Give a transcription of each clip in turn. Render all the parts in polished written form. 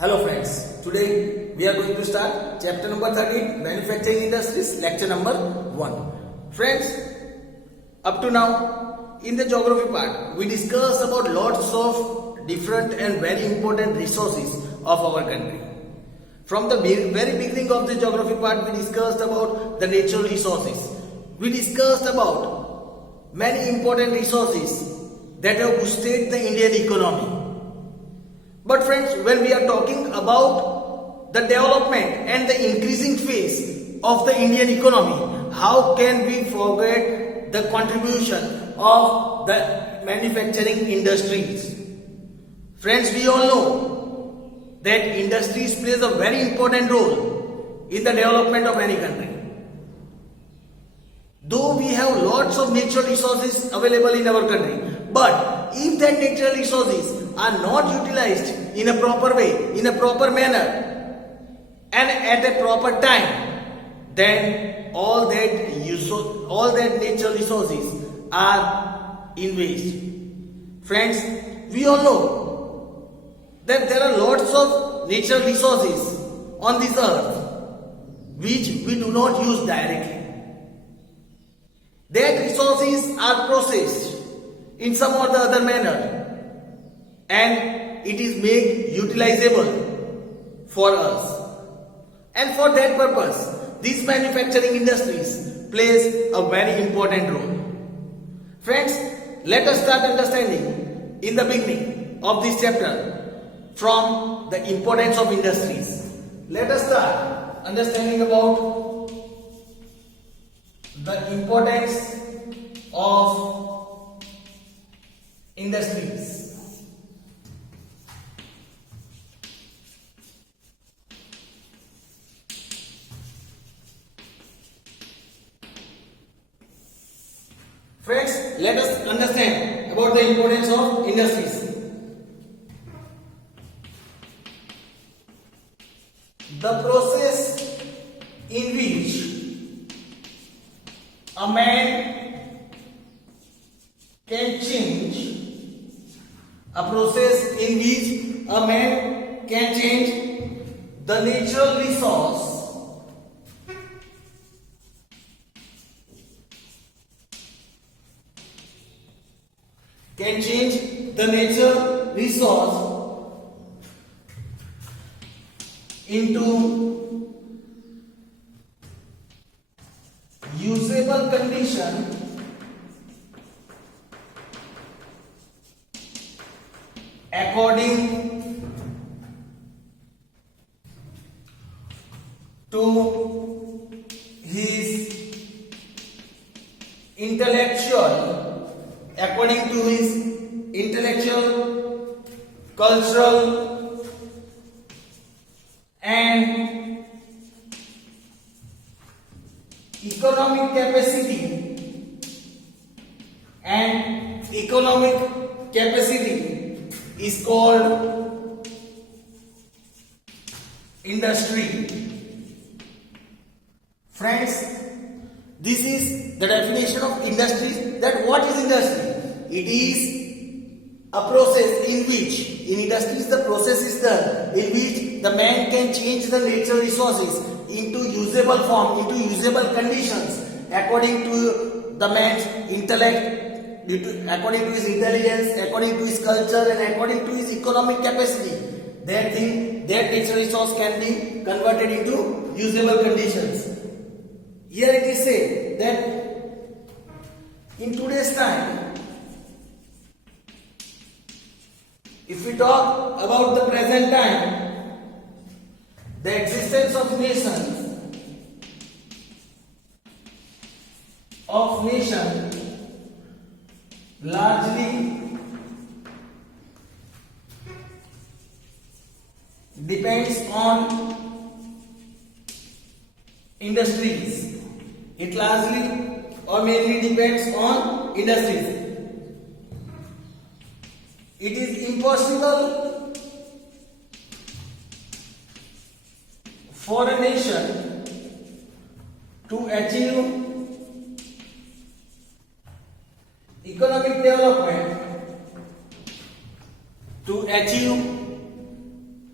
Hello friends, today we are going to start chapter number 13, Manufacturing Industries, lecture number 1. Friends, up to now in the geography part, we discussed about lots of different and very important resources of our country. From the very beginning of the geography part, we discussed about the natural resources. We discussed about many important resources that have boosted the Indian economy. But friends, when we are talking about the development and the increasing phase of the Indian economy, how can we forget the contribution of the manufacturing industries? Friends, we all know that industries plays a very important role in the development of any country. Though we have lots of natural resources available in our country, but if that natural resources are not utilized in a proper way, in a proper manner, and at a proper time, then all that natural resources are in waste. Friends, we all know that there are lots of natural resources on this earth which we do not use directly. That resources are processed in some or the other manner and it is made utilizable for us. And for that purpose, these manufacturing industries plays a very important role. Friends, let us start understanding in the beginning of this chapter from the importance of industries. Let us start understanding about the importance of industries. Friends, let us understand about the importance of industries. The process in which a man can change the natural resource into usable condition according to his intellectual, cultural, and economic capacity is called industry. Friends, this is the definition of industry. That what is industry? It is a process in which, in industries the process is done in which the man can change the natural resources into usable form, into usable conditions according to the man's intellect, according to his intelligence, according to his culture, and according to his economic capacity. That natural resource can be converted into usable conditions. Here it is said that in today's time, if we talk about the present time, the existence of nation largely depends on industries. It largely or mainly depends on industries. It is impossible for a nation to achieve economic development, to achieve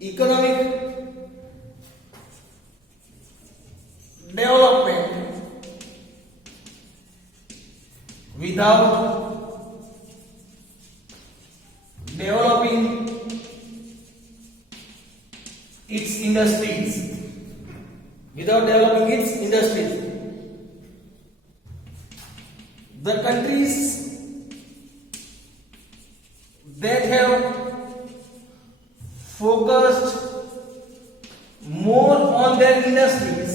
economic without developing its industries. Without developing its industries. The countries that have focused more on their industries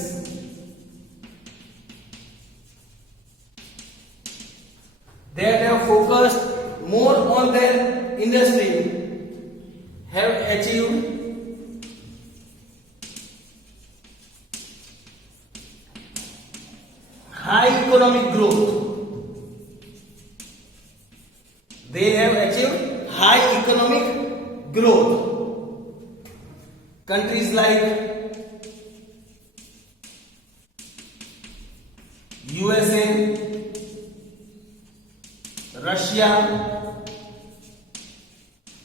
have achieved high economic growth. They have achieved high economic growth. Countries like USA, Russia,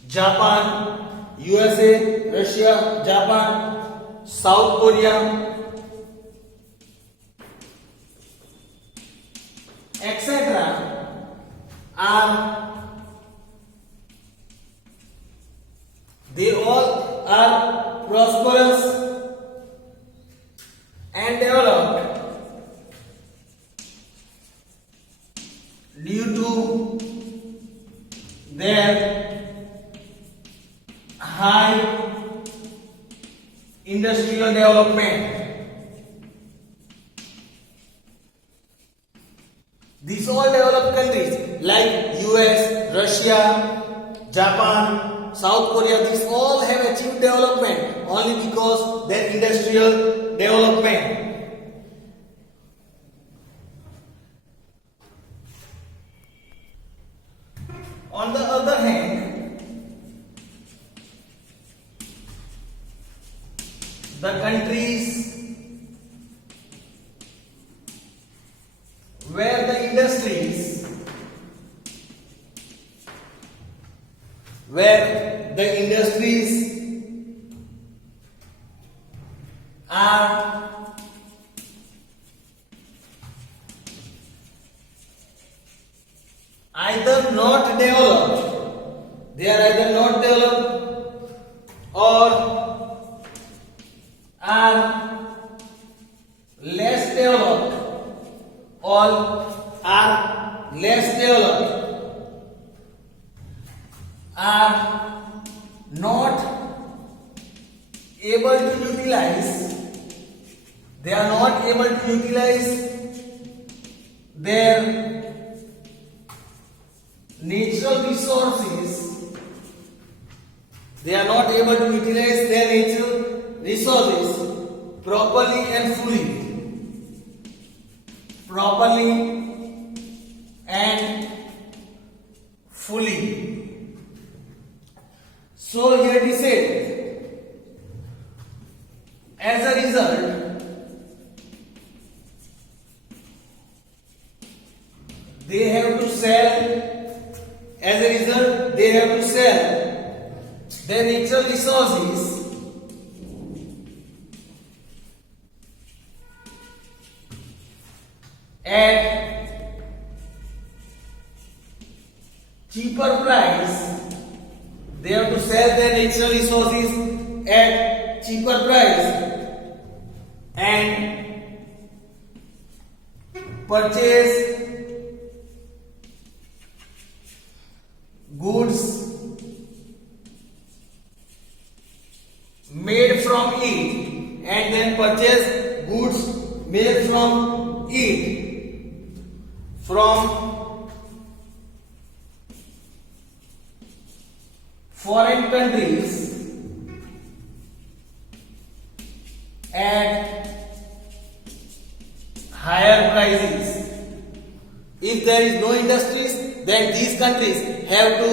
Japan, USA, Russia, Japan, South Korea, etc. They all are prosperous and developed due to their high industrial development. These all developed countries like US, Russia, Japan, South Korea, these all have achieved development only because their industrial development. On the other hand, the countries where the industries are either not developed, they are either not developed or are less developed or are less developed, are not able to utilize, they are not able to utilize their natural resources, they are not able to utilize their natural resources properly and fully. So here it is said, as a result, they have to sell their natural resources at cheaper price. They have to sell their natural resources at cheaper price and purchase goods made from it, and then purchase goods made from it from foreign countries at higher prices. If there is no industries, then these countries have to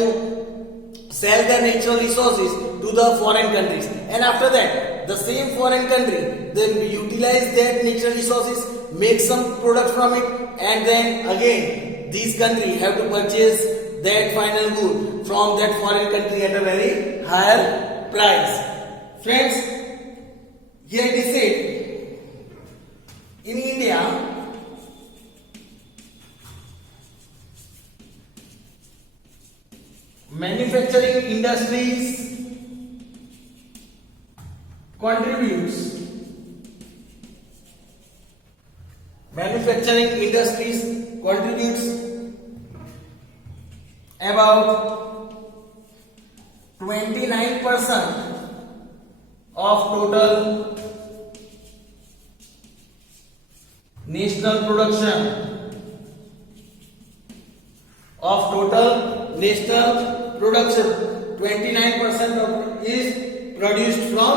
sell their natural resources to the foreign countries, and after that the same foreign country then utilize that natural resources, make some product from it, and then again these countries have to purchase that final good from that foreign country at a very higher price. Friends, here it is said, in India manufacturing industries contributes about 29% of total national production of total national production. 29% of is produced from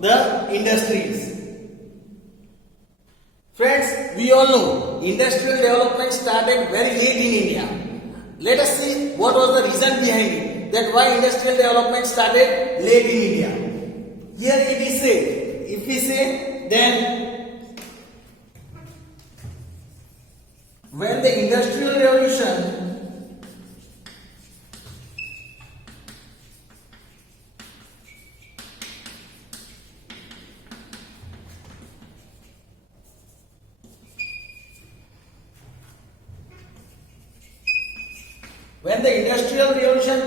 the industries. Friends, we all know industrial development started very late in India. Let us see what was the reason behind it, that why industrial development started late in India. Here it is said, if we say, then when the industrial revolution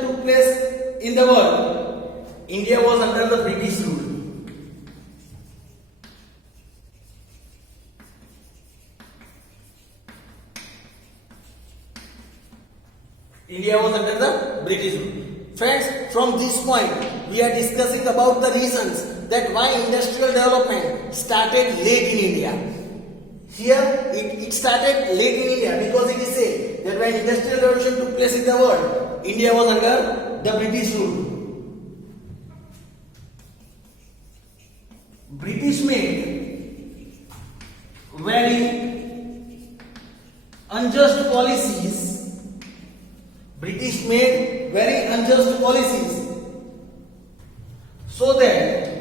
took place in the world, India was under the British rule. India was under the British rule. Friends, from this point, we are discussing about the reasons that why industrial development started late in India. Here, it started late in India because it is said that when industrial revolution took place in the world, India was under the British rule. British made very unjust policies. British made very unjust policies so that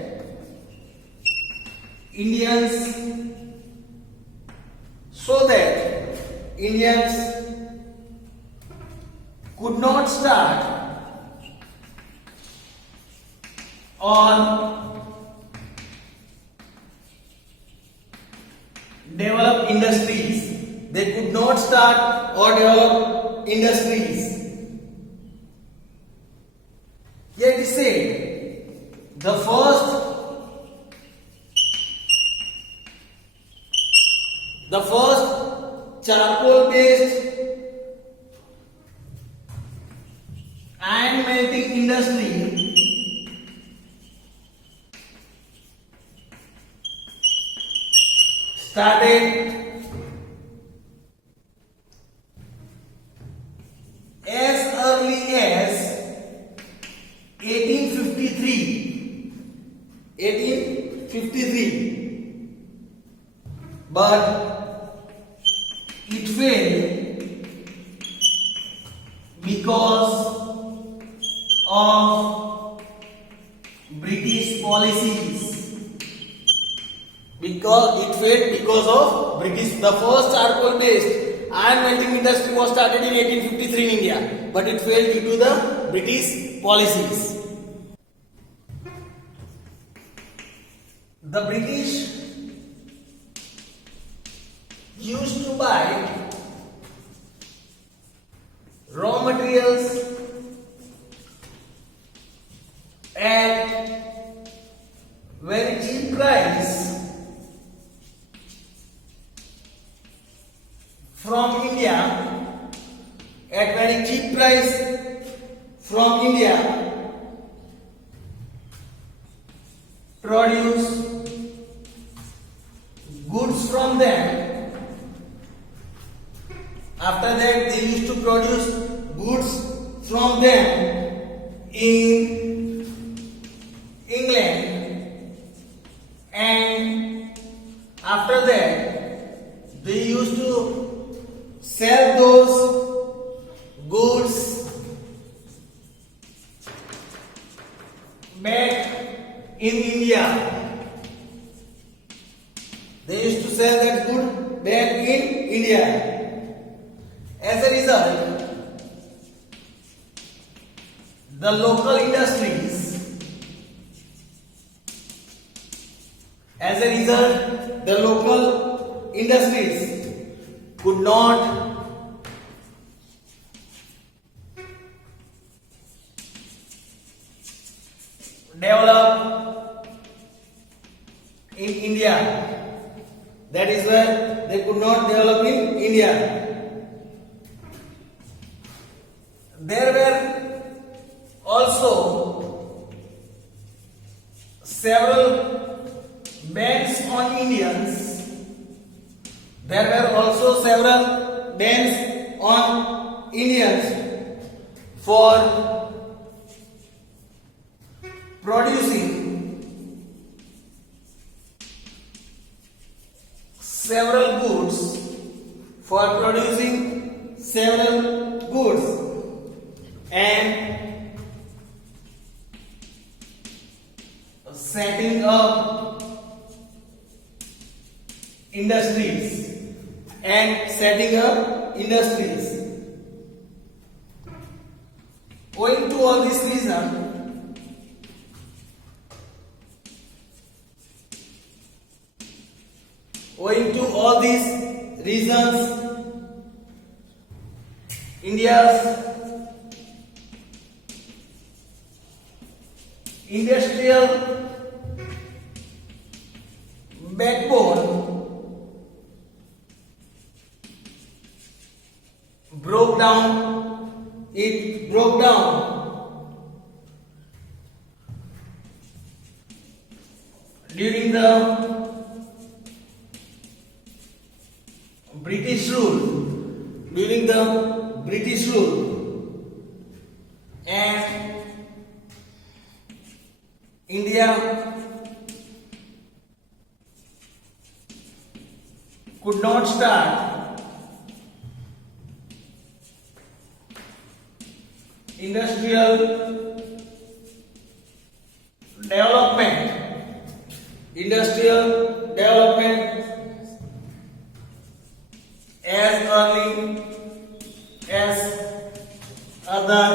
Indians could not start or develop industries. They could not start or develop industries. Yet it said the first charcoal based iron melting industry started as early as 1853, but it failed because of British policies. The first charcoal based iron melting industry was started in 1853 in India, but it failed due to the British policies. The British used to buy raw materials at very cheap price from India, produce goods from them. After that, they used to produce goods from them in England, and after that, they used to sell those goods back in India. They used to sell that good back in India. As a result, the local industries could not develop in India. That is why they could not develop in India. There were also several bans on Indians. There were also several bans on Indians for producing several goods, and setting up industries. Owing to all this reason, India's industrial backbone broke down. It broke down during the British rule, and India could not start industrial development as early as other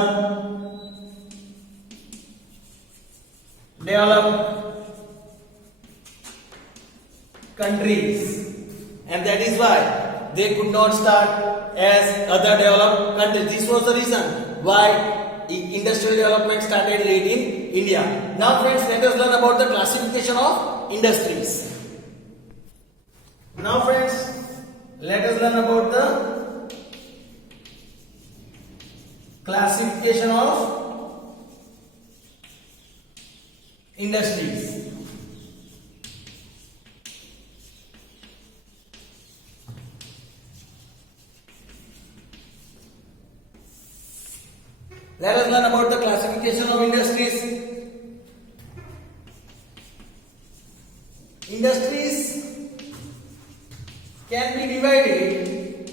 developed countries, and that is why they could not start as other developed countries. This was the reason why industrial development started late in India. Now friends, let us learn about the classification of industries. Now friends, let us learn about the classification of industries. Let us learn about the classification of industries. Industries can be divided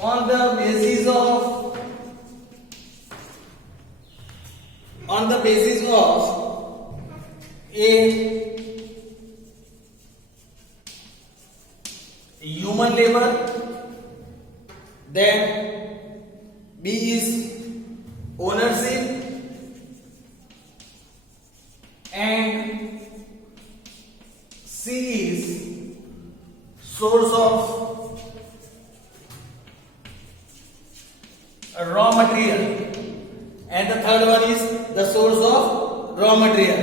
on the basis of A, human labor, then B is ownership, and C is source of raw material, and the third one is the source of raw material.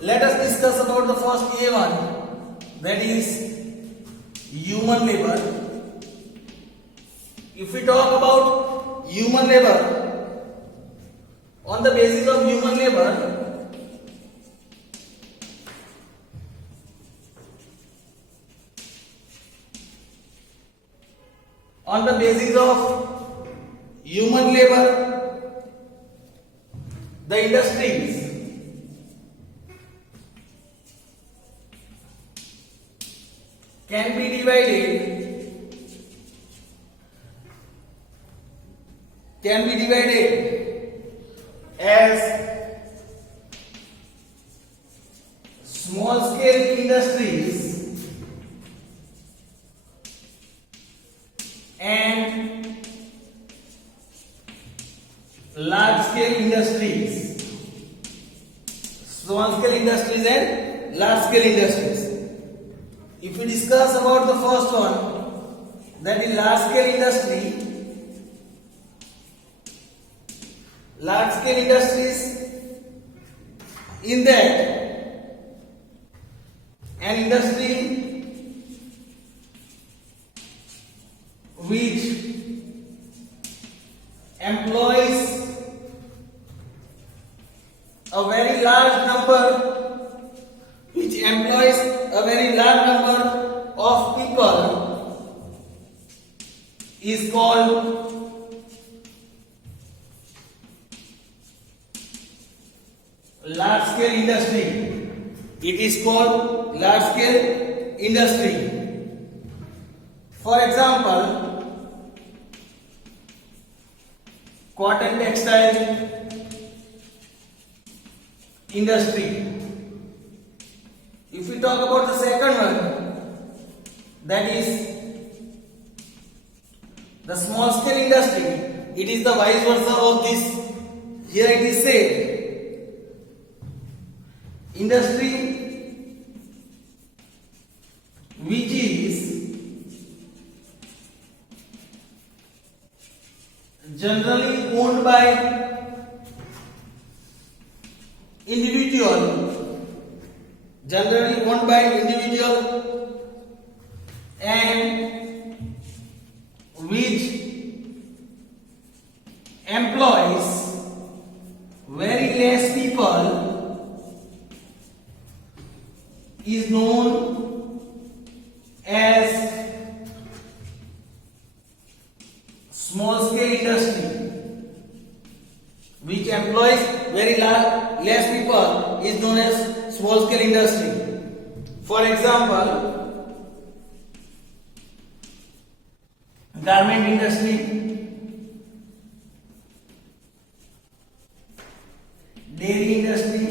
Let us discuss about the first A1, that is human labor. If we talk about human labor, on the basis of human labor, the industries can be divided as small scale industries and large scale industries. Small scale industries and large scale industries. If we discuss about the first one, that is large scale industry. Large scale industries In that, an industry which employs a very large number of people is called large scale industry. It is called large scale industry. For example, cotton textile industry. If we talk about the second one, that is the small scale industry, it is the vice versa of this. Here it is said, industry which is generally owned by individual and which employs very less people is known as small scale industry. Which employs very less people is known as small scale industry. For example, garment industry, dairy industry,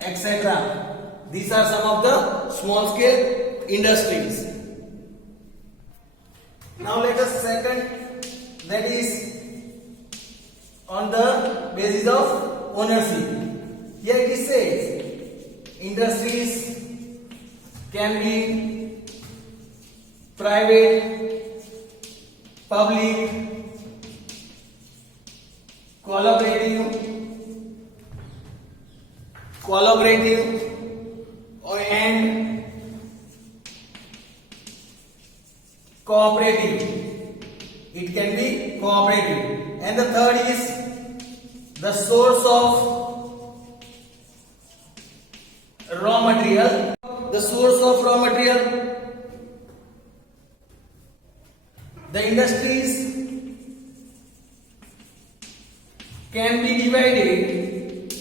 etc. These are some of the small scale industries. Now let us second, that is on the basis of ownership. Here it says industries can be private, public, collaborative and cooperative. It can be cooperative. And the third is the source of raw material. The industries can be divided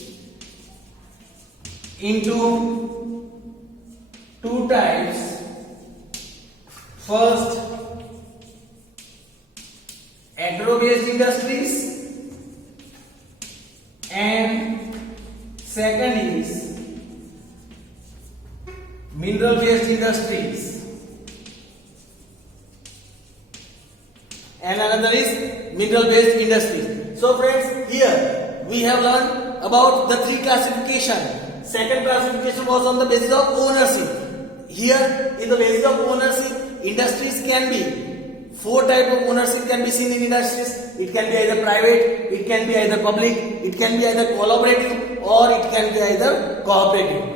into two types. First, agro-based industries, and second is mineral-based industries, and another is mineral-based industries. So friends, here we have learned about the three classification. Second classification was on the basis of ownership. Here, in the basis of ownership, industries can be four type of ownership can be seen in industries. It can be either private, it can be either public, it can be either collaborative, or it can be either cooperative.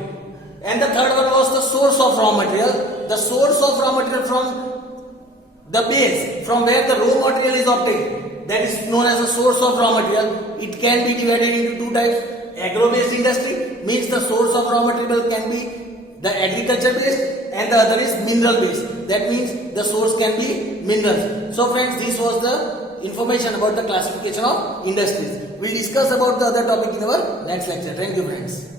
And the third one was the source of raw material. The source of raw material from the base, from where the raw material is obtained, that is known as the source of raw material. It can be divided into two types. Agro-based industry means the source of raw material can be the agriculture based, and the other is mineral based. That means the source can be minerals. So friends, this was the information about the classification of industries. We will discuss about the other topic in our next lecture. Thank you friends.